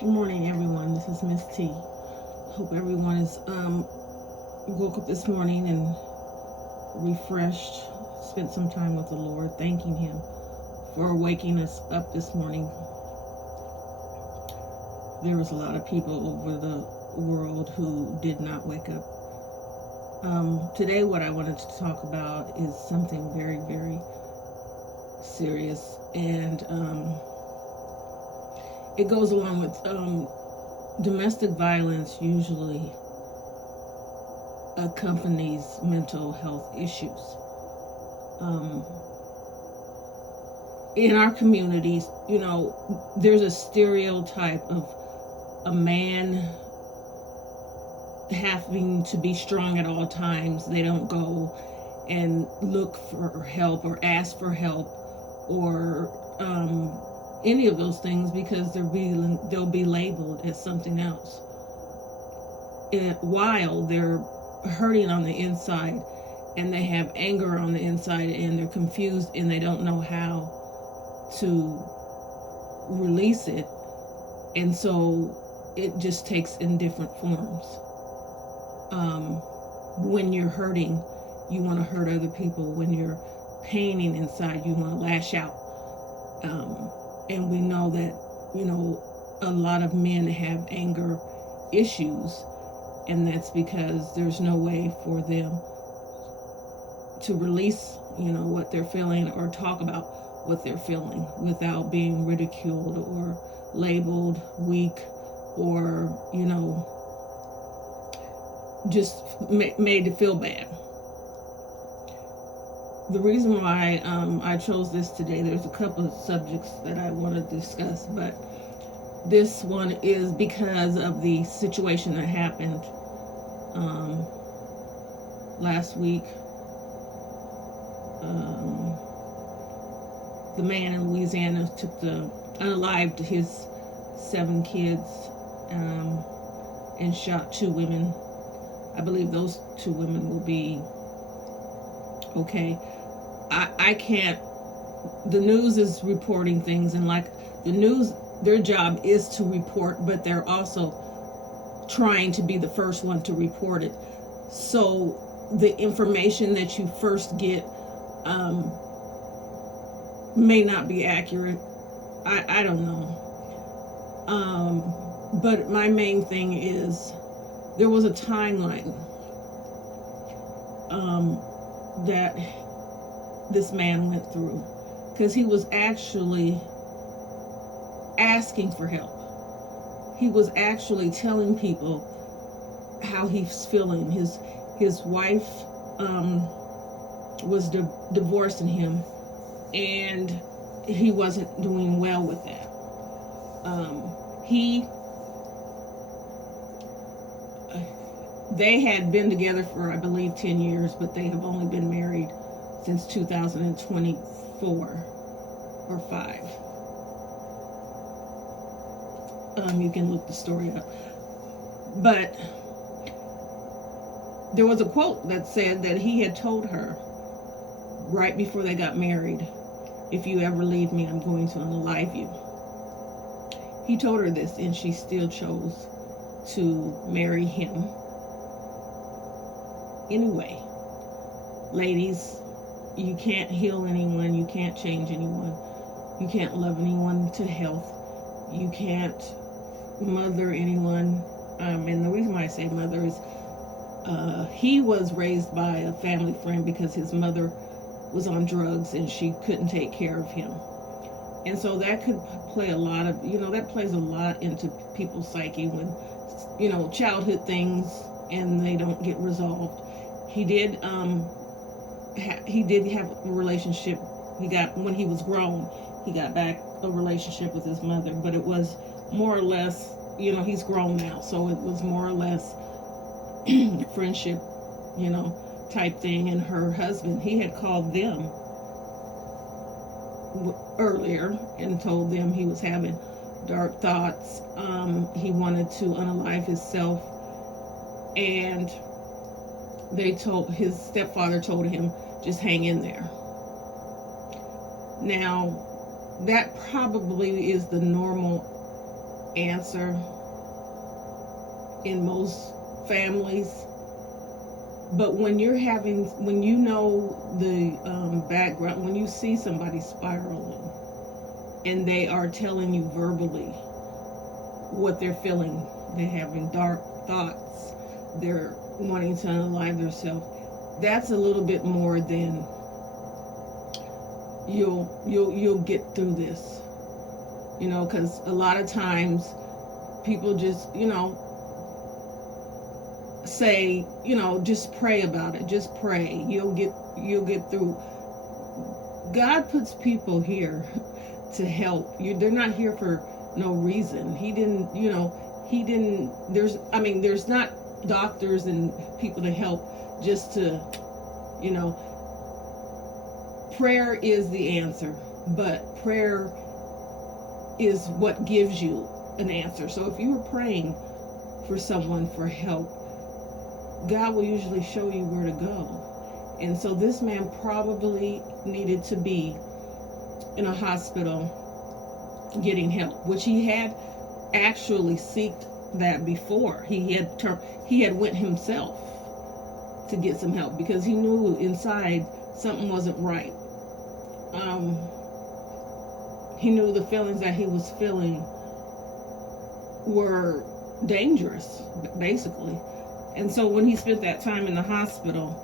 Good morning, everyone. This is Miss T. Hope everyone is woke up this morning and refreshed. Spent some time with the Lord, thanking Him for waking us up this morning. There was a lot of people over the world who did not wake up. Today, what I wanted to talk about is something very, very serious, and it goes along with domestic violence. Usually accompanies mental health issues. Um, in our communities, there's a stereotype of a man having to be strong at all times. They don't go and look for help or ask for help or any of those things because they'll be labeled as something else. While they're hurting on the inside and they have anger on the inside and they're confused and they don't know how to release it, and so it just takes in different forms. When you're hurting, you want to hurt other people. When you're paining inside, you want to lash out. And we know that a lot of men have anger issues, and that's because there's no way for them to release what they're feeling or talk about what they're feeling without being ridiculed or labeled weak or just made to feel bad. The reason why I chose this today, there's a couple of subjects that I want to discuss, but this one is because of the situation that happened last week. The man in Louisiana unalived his 7 kids and shot 2 women. I believe those 2 women will be okay. I can't. The news is reporting things, and like the news, their job is to report, but they're also trying to be the first one to report it. So the information that you first get may not be accurate. I don't know. But my main thing is there was a timeline that this man went through, because he was actually asking for help. He was actually telling people how he's feeling. His wife was divorcing him, and he wasn't doing well with that. They had been together for, I believe, 10 years, but they have only been married since 2024 or 5. You can look the story up. But there was a quote that said that he had told her right before they got married, "If you ever leave me, I'm going to unalive you." He told her this, and she still chose to marry him anyway. Ladies, you can't heal anyone. You can't change anyone. You can't love anyone to health. You can't mother anyone. And the reason why I say mother is he was raised by a family friend because his mother was on drugs and she couldn't take care of him. And so that could play a lot of, that plays a lot into people's psyche when, childhood things and they don't get resolved. He did have a relationship. When he was grown, he got back a relationship with his mother, but it was more or less, he's grown now, so it was more or less friendship, type thing. And her husband, he had called them earlier and told them he was having dark thoughts. He wanted to unalive himself, and his stepfather told him, just hang in there. Now, that probably is the normal answer in most families. But when you're having, when you know the background, when you see somebody spiraling and they are telling you verbally what they're feeling, they're having dark thoughts, they're wanting to unalive themselves, that's a little bit more than you'll get through this, you know, because a lot of times people just, you know, say, you know, just pray about it, just pray, you'll get through. God puts people here to help you. They're not here for no reason. He didn't, you know, he didn't, there's not doctors and people to help just to, you know, prayer is the answer, but prayer is what gives you an answer. So if you were praying for someone for help, God will usually show you where to go. And so this man probably needed to be in a hospital getting help, which he had actually sought that before. He had went himself to get some help because he knew inside something wasn't right. He knew the feelings that he was feeling were dangerous, basically. And so when he spent that time in the hospital,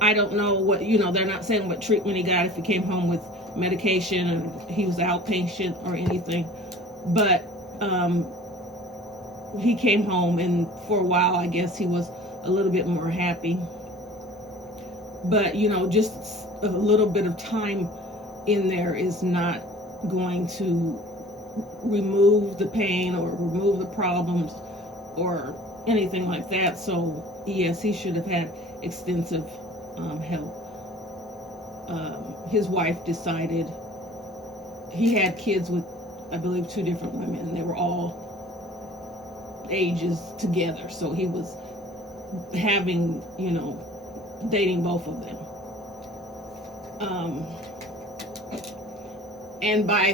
I don't know what, you know, they're not saying what treatment he got, if he came home with medication or he was outpatient or anything. But he came home, and for a while, I guess he was a little bit more happy. But, you know, just a little bit of time in there is not going to remove the pain or remove the problems or anything like that. So yes, he should have had extensive help. His wife decided, he had kids with, I believe, 2 different women, and they were all ages together. So he was having, you know, dating both of them. And by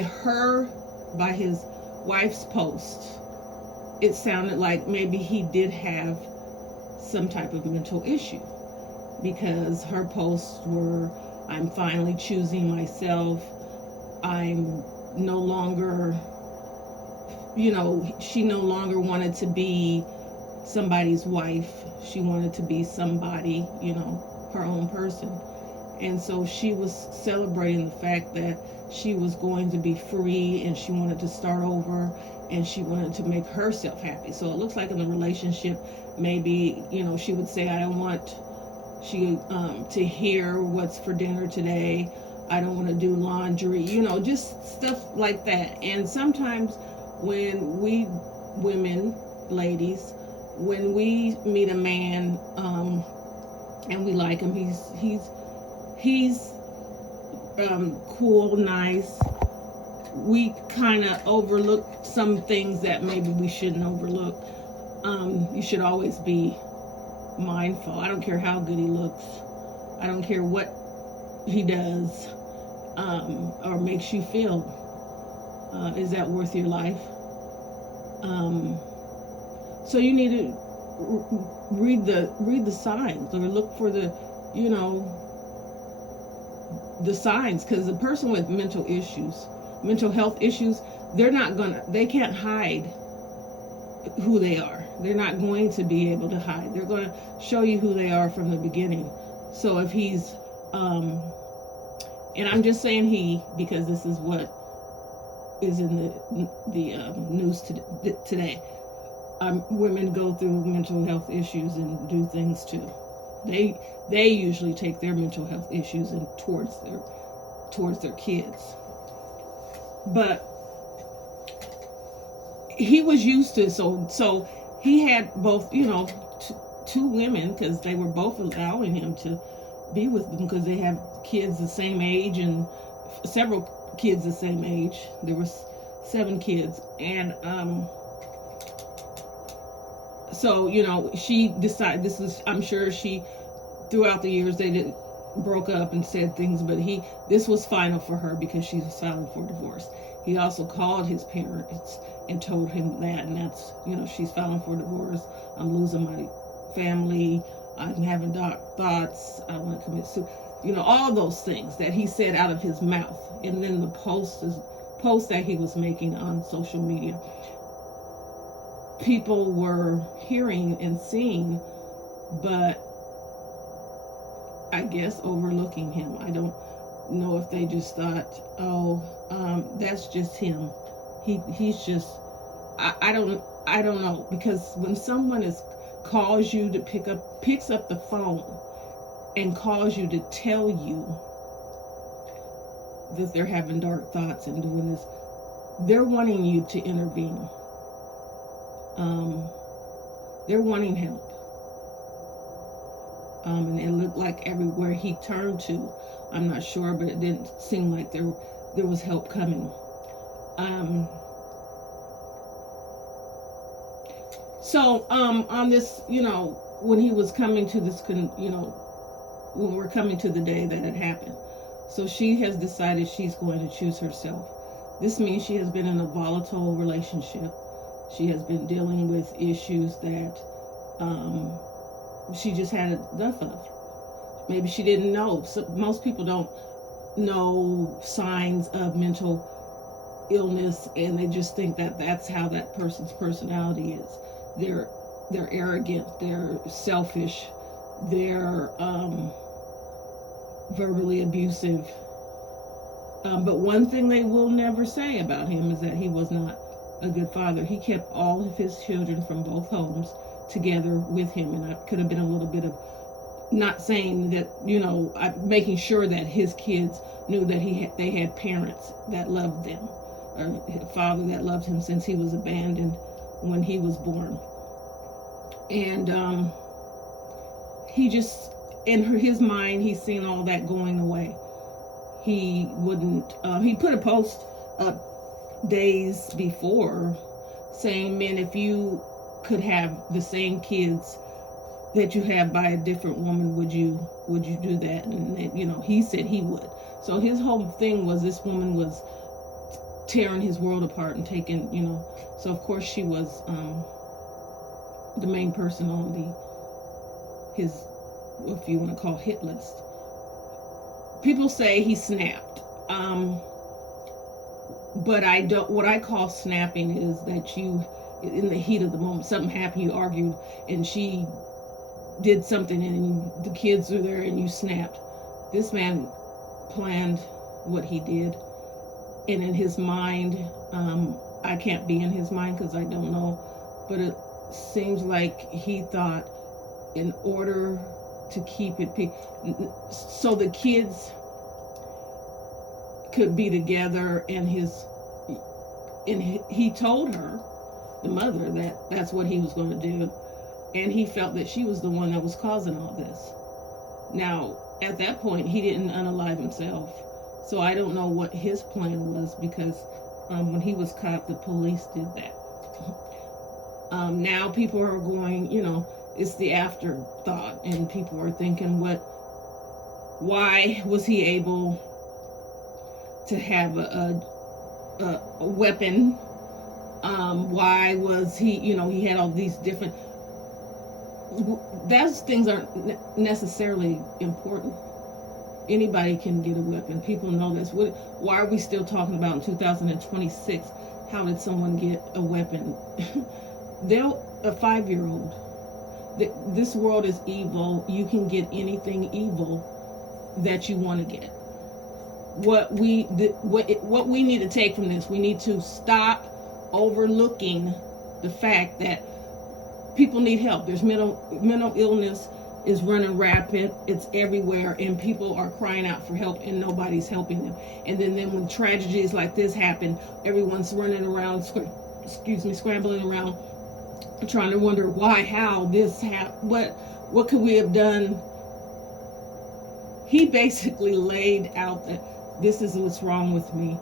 his wife's post, it sounded like maybe he did have some type of mental issue, because her posts were, I'm finally choosing myself. I'm no longer, you know, she no longer wanted to be somebody's wife. She wanted to be somebody, you know, her own person. And so she was celebrating the fact that she was going to be free, and she wanted to start over, and she wanted to make herself happy. So it looks like in the relationship, maybe, you know, she would say, I don't want to hear what's for dinner today. I don't want to do laundry, you know, just stuff like that. And sometimes when we women, ladies, when we meet a man and we like him, he's cool, nice, we kind of overlook some things that maybe we shouldn't overlook. You should always be mindful. I don't care how good he looks. I don't care what he does or makes you feel. Is that worth your life? So you need to read the signs, or look for the, you know, the signs, because the person with mental health issues, they can't hide who they are. They're not going to be able to hide. They're going to show you who they are from the beginning. So if he's, and I'm just saying he, because this is what is in the news today. Women go through mental health issues and do things too. They usually take their mental health issues and towards their kids. But he was used to, so he had both, you know, 2 women, because they were both allowing him to be with them, because they have kids the same age, and several kids the same age. There were 7 kids, and so, you know, she decided, I'm sure she, throughout the years, they broke up and said things, but this was final for her, because she was filing for divorce. He also called his parents and told him that, and that's, she's filing for divorce. I'm losing my family. I'm having dark thoughts. I want to commit suicide. All those things that he said out of his mouth. And then the post that he was making on social media, people were hearing and seeing, but I guess overlooking him. I don't know if they just thought, that's just him. He's just, I don't know, because when someone calls you to picks up the phone and calls you to tell you that they're having dark thoughts and doing this, they're wanting you to intervene. They're wanting help. And it looked like everywhere he turned to, I'm not sure, but it didn't seem like there was help coming. So on this, when he was coming to this, when we're coming to the day that it happened. So she has decided she's going to choose herself. This means she has been in a volatile relationship. She has been dealing with issues that she just had enough of. Maybe she didn't know. So most people don't know signs of mental illness, and they just think that that's how that person's personality is. They're arrogant, they're selfish, they're verbally abusive. But one thing they will never say about him is that he was not a good father. He kept all of his children from both homes together with him, and I could have been a little bit of not saying that, making sure that his kids knew that they had parents that loved them, or a father that loved him since he was abandoned when he was born. And he just, in his mind, he's seen all that going away. He wouldn't, he put a post up days before saying, "Man, if you could have the same kids that you have by a different woman, would you do that?" And he said he would. So his whole thing was this woman was tearing his world apart and taking, so of course she was the main person on his, if you want to call, hit list. People say he snapped, but I don't. What I call snapping is that you, in the heat of the moment, something happened, you argued, and she did something, and the kids were there, and you snapped. This man planned what he did, and in his mind, I can't be in his mind because I don't know, but it seems like he thought, in order to keep it so the kids could be together, and he told her, the mother, that that's what he was going to do, and he felt that she was the one that was causing all this. Now, at that point, he didn't unalive himself, so I don't know what his plan was, because when he was caught, the police did that. Now people are going, it's the afterthought, and people are thinking, why was he able to have a weapon? Why was he, he had all these different, those things aren't necessarily important. Anybody can get a weapon. People know this. Why are we still talking about in 2026? How did someone get a weapon? A 5-year-old. This world is evil. You can get anything evil that you want to get. What we need to take from this, we need to stop overlooking the fact that people need help. There's mental illness is running rapid. It's everywhere, and people are crying out for help, and nobody's helping them. And then when tragedies like this happen, everyone's running around, scrambling around, trying to wonder why, how this happened, what could we have done. He basically laid out that this is what's wrong with me,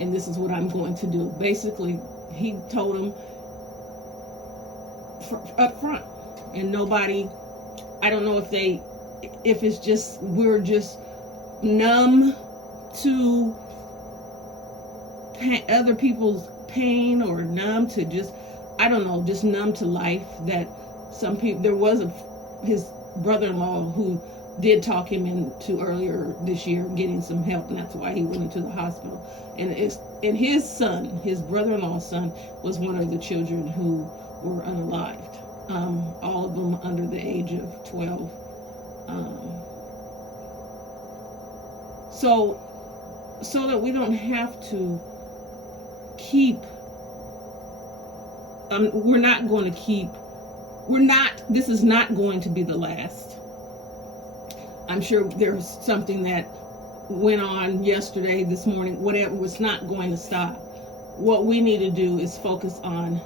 and this is what I'm going to do. Basically, he told him up front, and nobody, I don't know if it's just, we're just numb to other people's pain, or numb to just, I don't know, just numb to life. That some people, there was his brother-in-law who did talk him into earlier this year getting some help, and that's why he went into the hospital. And his son, his brother-in-law's son, was one of the children who were unalived. All of them under the age of 12. So that we don't have to keep, this is not going to be the last. I'm sure there's something that went on yesterday, this morning, whatever, was not going to stop. What we need to do is focus on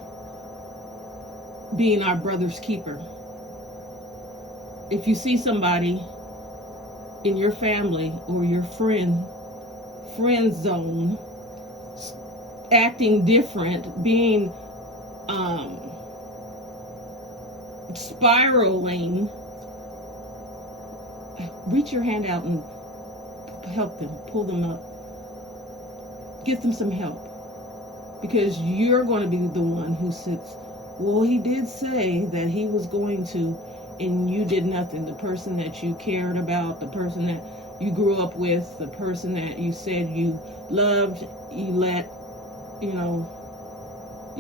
being our brother's keeper. If you see somebody in your family or your friend zone acting different, being spiraling, reach your hand out and help them, pull them up, get them some help, because you're going to be the one who sits, well, he did say that he was going to, and you did nothing. The person that you cared about, the person that you grew up with, the person that you said you loved, you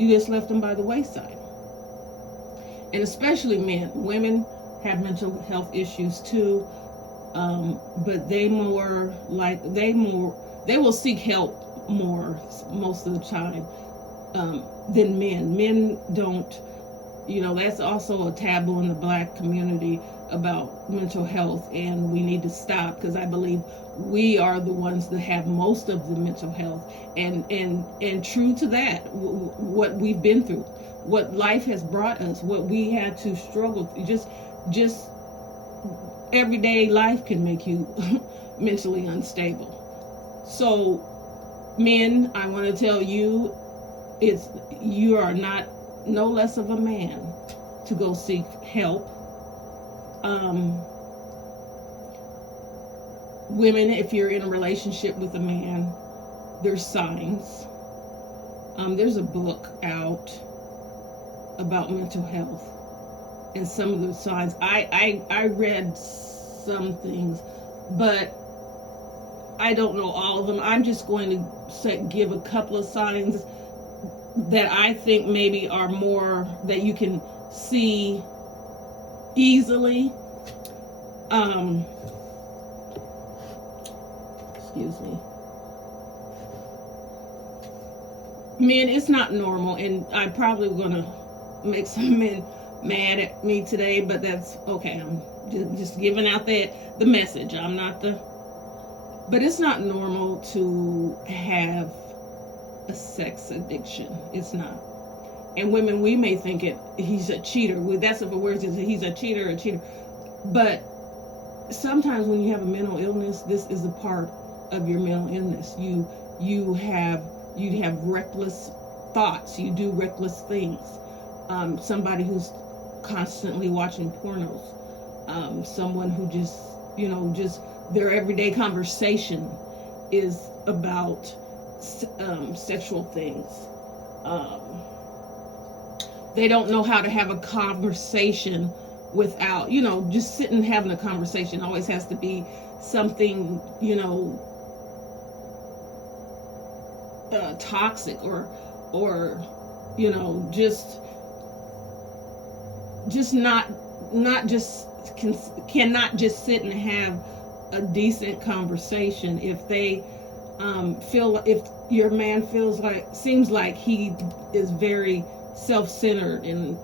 just left them by the wayside. And especially men. Women have mental health issues too, but they will seek help more most of the time than men. Men don't, that's also a taboo in the Black community about mental health, and we need to stop, because I believe we are the ones that have most of the mental health, and true to that, what we've been through, what life has brought us, what we had to struggle through. Just everyday life can make you mentally unstable. So men, I want to tell you, you are no less of a man to go seek help. Women, if you're in a relationship with a man, there's signs. There's a book out about mental health and some of the signs. I read some things, but I don't know all of them. I'm just going to give a couple of signs that I think maybe are more that you can see easily. Excuse me. Men, it's not normal, and I'm probably going to make some men mad at me today, but that's okay. I'm just giving out the message. But it's not normal to have a sex addiction. It's not. And women, we may think he's a cheater. That's if the word is he's a cheater. But sometimes when you have a mental illness, this is a part of your mental illness. You have reckless thoughts. You do reckless things. Somebody who's constantly watching pornos. Someone who just their everyday conversation is about sexual things. They don't know how to have a conversation without, just sitting and having a conversation. Always has to be something, toxic or cannot just sit and have a decent conversation. If they if your man seems like he is very self-centered, and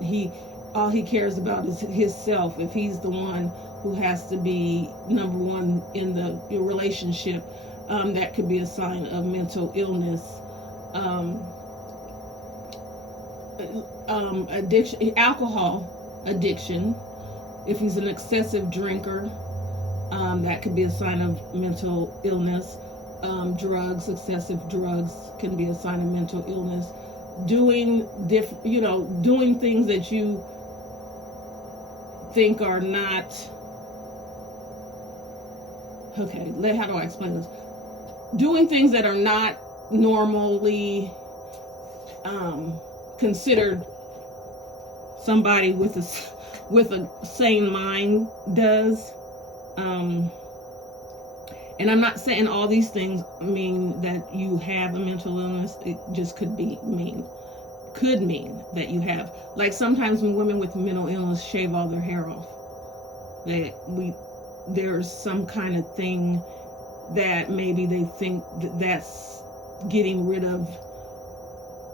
all he cares about is his self, if he's the one who has to be number one in your relationship, that could be a sign of mental illness. Addiction, alcohol addiction. If he's an excessive drinker, that could be a sign of mental illness. Drugs, excessive drugs can be a sign of mental illness. Doing things that you think are not okay. How do I explain this? Doing things that are not normally considered somebody with a sane mind does. And I'm not saying all these things mean that you have a mental illness. It just could mean that you have. Like sometimes when women with mental illness shave all their hair off, there's some kind of thing that maybe they think that's getting rid of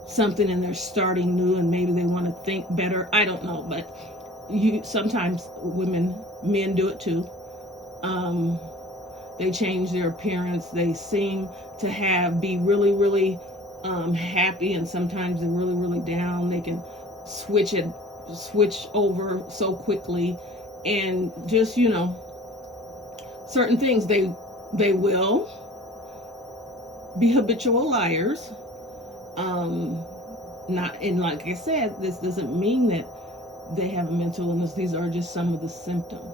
something and they're starting new, and maybe they want to think better. I don't know, but sometimes men do it too. They change their appearance. They seem to be really, really happy, and sometimes they're really, really down. They can switch over so quickly, and just certain things. They will be habitual liars. And like I said, this doesn't mean that they have a mental illness. These are just some of the symptoms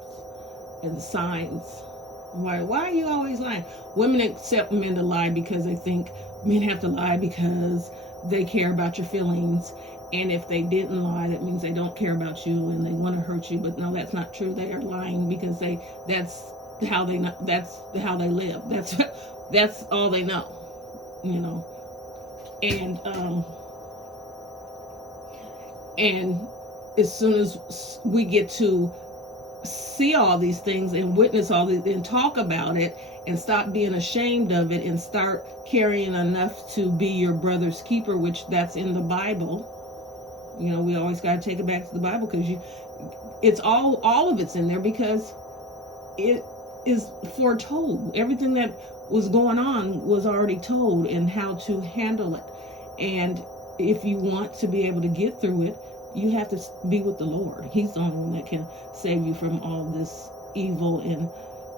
and the signs. Why are you always lying? Women accept men to lie because they think men have to lie because they care about your feelings. And if they didn't lie, that means they don't care about you and they want to hurt you. But no, that's not true. They are lying because that's how they live. That's all they know. And as soon as we get to see all these things and witness all these and talk about it and stop being ashamed of it and start carrying enough to be your brother's keeper, which that's in the Bible. We always got to take it back to the Bible, because it's all of it's in there, because it is foretold. Everything that was going on was already told, and how to handle it. And if you want to be able to get through it, you have to be with the Lord. He's the only one that can save you from all this evil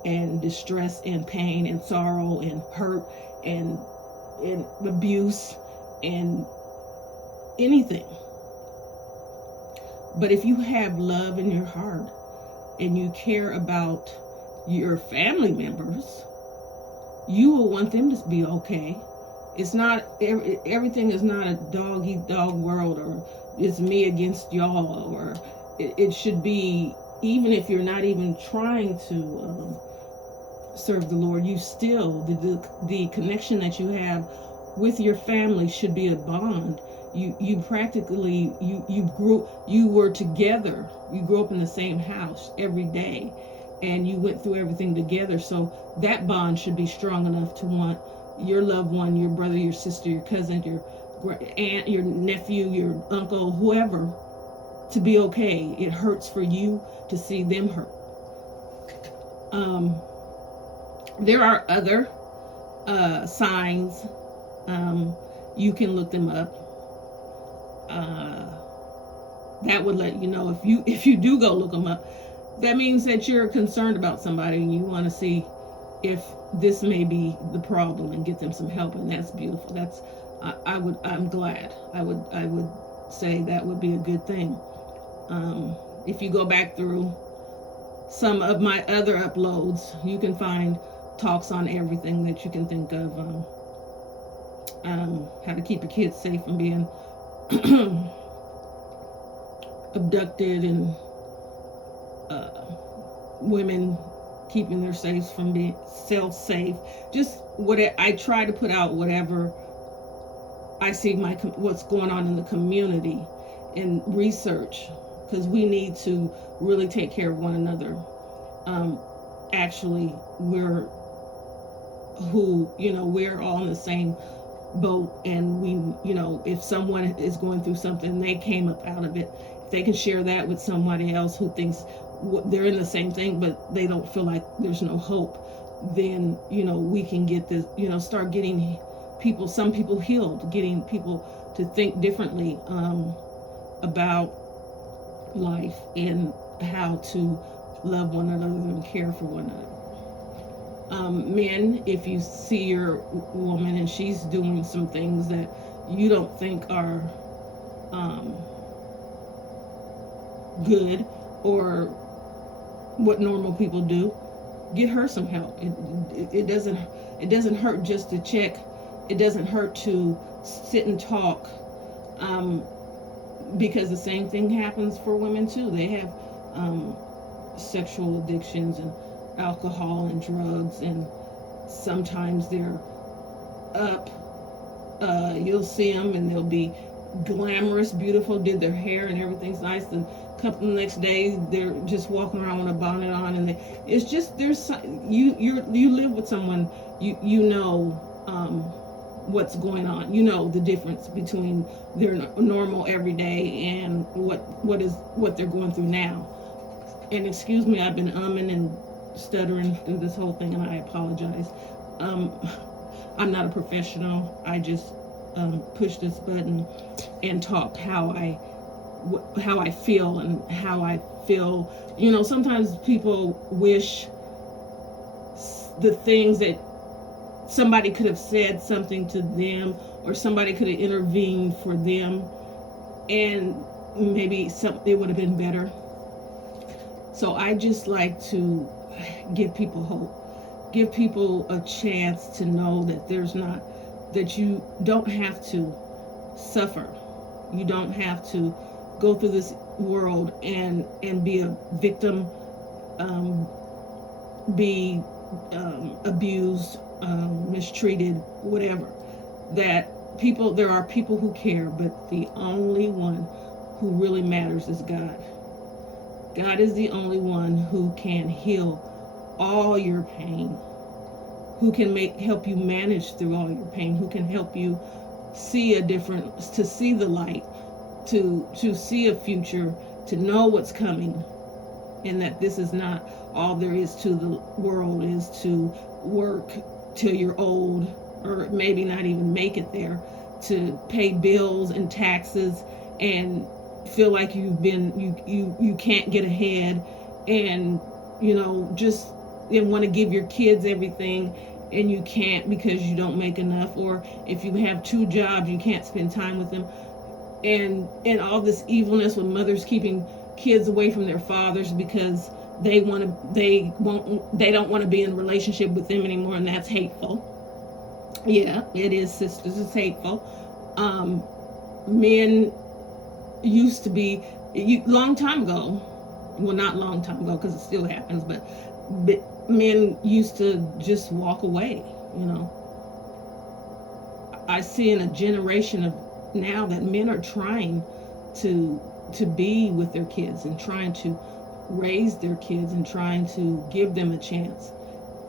and distress and pain and sorrow and hurt and abuse and anything. But if you have love in your heart and you care about your family members, you will want them to be okay. It's not everything is not a dog eat dog world, or it's me against y'all, or it should be, even if you're not even trying to serve the Lord, you still, the connection that you have with your family should be a bond. You practically, you were together, you grew up in the same house every day, and you went through everything together. So that bond should be strong enough to want your loved one, your brother, your sister, your cousin, your aunt, your nephew, your uncle, whoever, to be okay. It hurts for you to see them hurt. There are other signs. You can look them up. That would let you know if you do go look them up. That means that you're concerned about somebody and you want to see if this may be the problem and get them some help, and that's beautiful. I'm glad. I would say that would be a good thing. If you go back through some of my other uploads, you can find talks on everything that you can think of. How to keep your kids safe from being abducted, and women keeping their safes from being self-safe. Just I try to put out whatever I see what's going on in the community and research, because we need to really take care of one another. Actually, we're all in the same boat, and if someone is going through something, they came up out of it, if they can share that with somebody else who thinks they're in the same thing but they don't feel like there's no hope, then we can get this, start getting some people healed, getting people to think differently about life and how to love one another and care for one another. Men, if you see your woman and she's doing some things that you don't think are good or what normal people do, get her some help. It doesn't hurt just to check it doesn't hurt to sit and talk, because the same thing happens for women too. They have sexual addictions and alcohol and drugs, and sometimes they're up. You'll see them and they'll be glamorous, beautiful, did their hair and everything's nice, and couple the next day they're just walking around with a bonnet on, and it's just there's you live with someone, you know what's going on, you know the difference between their normal everyday and what they're going through now. And excuse me, I've been umming and stuttering through this whole thing, and I apologize. I'm not a professional. I just push this button and talk how I feel and how I feel. You know, sometimes people wish the things that somebody could have said something to them, or somebody could have intervened for them, and maybe it would have been better. So I just like to give people hope, give people a chance to know that you don't have to suffer. You don't have to go through this world and be a victim, be abused, mistreated, whatever. There are people who care, but the only one who really matters is God. God is the only one who can heal all your pain, who can help you manage through all your pain, who can help you see to see the light, to see a future, to know what's coming, and that this is not all there is to the world, is to work till you're old, or maybe not even make it there, to pay bills and taxes and feel like you can't get ahead, and just want to give your kids everything, and you can't because you don't make enough, or if you have 2 jobs you can't spend time with them, and all this evilness with mothers keeping kids away from their fathers because they don't want to be in a relationship with them anymore, and that's hateful. Yeah, it is, sisters, it's hateful. Men used to be, long time ago, well, not long time ago because it still happens, but men used to just walk away. I see in a generation of now that men are trying to be with their kids and trying to raise their kids and trying to give them a chance.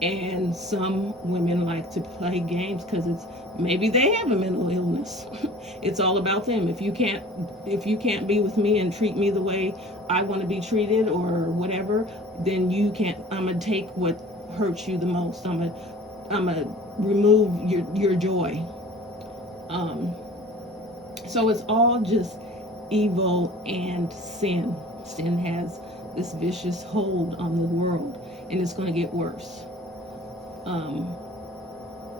And some women like to play games because maybe they have a mental illness. It's all about them. If you can't be with me and treat me the way I want to be treated or whatever, then you can't. I'm gonna take what hurts you the most. I'm gonna remove your joy. So it's all just evil and sin. Sin has this vicious hold on the world, and it's going to get worse.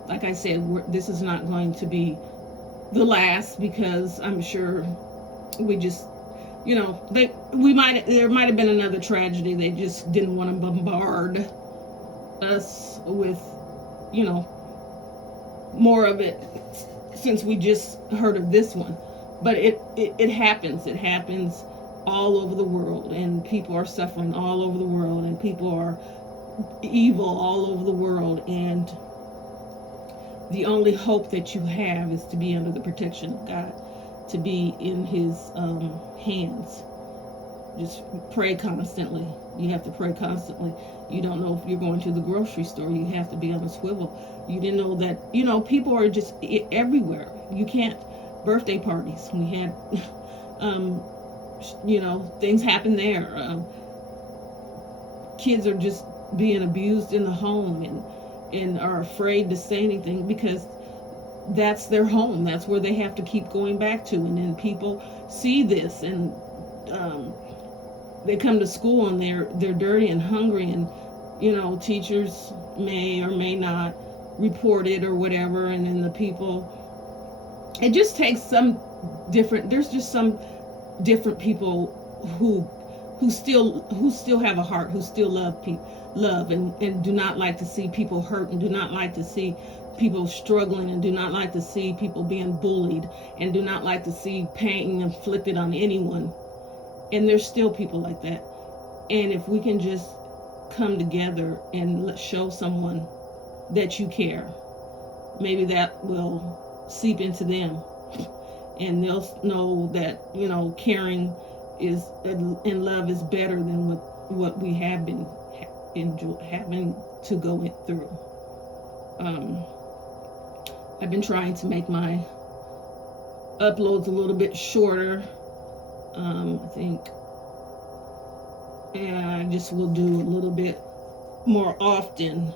Like I said, this is not going to be the last, because I'm sure we just, there might have been another tragedy. They just didn't want to bombard us with, more of it, since we just heard of this one. But it happens. It happens all over the world, and people are suffering all over the world, and people are evil all over the world, and the only hope that you have is to be under the protection of God, to be in His hands. Just pray constantly. You have to pray constantly. You don't know if you're going to the grocery store, you have to be on a swivel. You didn't know that, people are just everywhere. You can't, birthday parties, we had things happen there. Kids are just being abused in the home and are afraid to say anything because that's their home. That's where they have to keep going back to. And then people see this, and they come to school and they're dirty and hungry, and teachers may or may not report it or whatever. And then the people, it just takes there's just some different people who still have a heart, who still love and do not like to see people hurt, and do not like to see people struggling, and do not like to see people being bullied, and do not like to see pain inflicted on anyone. And there's still people like that. And if we can just come together and show someone that you care, maybe that will seep into them, and they'll know that, you know, caring is and love is better than what we have been having to go through. I've been trying to make my uploads a little bit shorter. I think, and I just will do a little bit more often,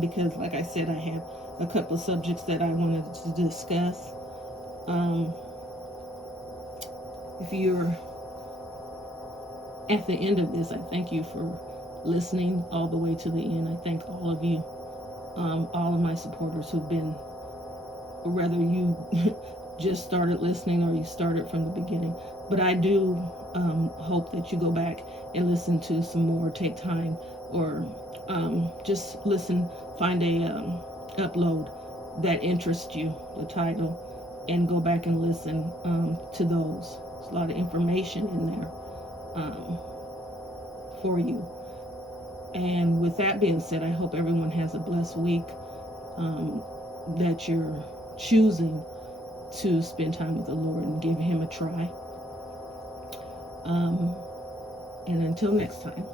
because like I said, I have a couple of subjects that I wanted to discuss. If you're at the end of this, I thank you for listening all the way to the end. I thank all of you, all of my supporters who've been, whether you just started listening or you started from the beginning. But I do hope that you go back and listen to some more, take time, or just listen, find a upload that interests you, the title, and go back and listen to those. There's a lot of information in there for you. And with that being said, I hope everyone has a blessed week, that you're choosing to spend time with the Lord and give Him a try. And until next time.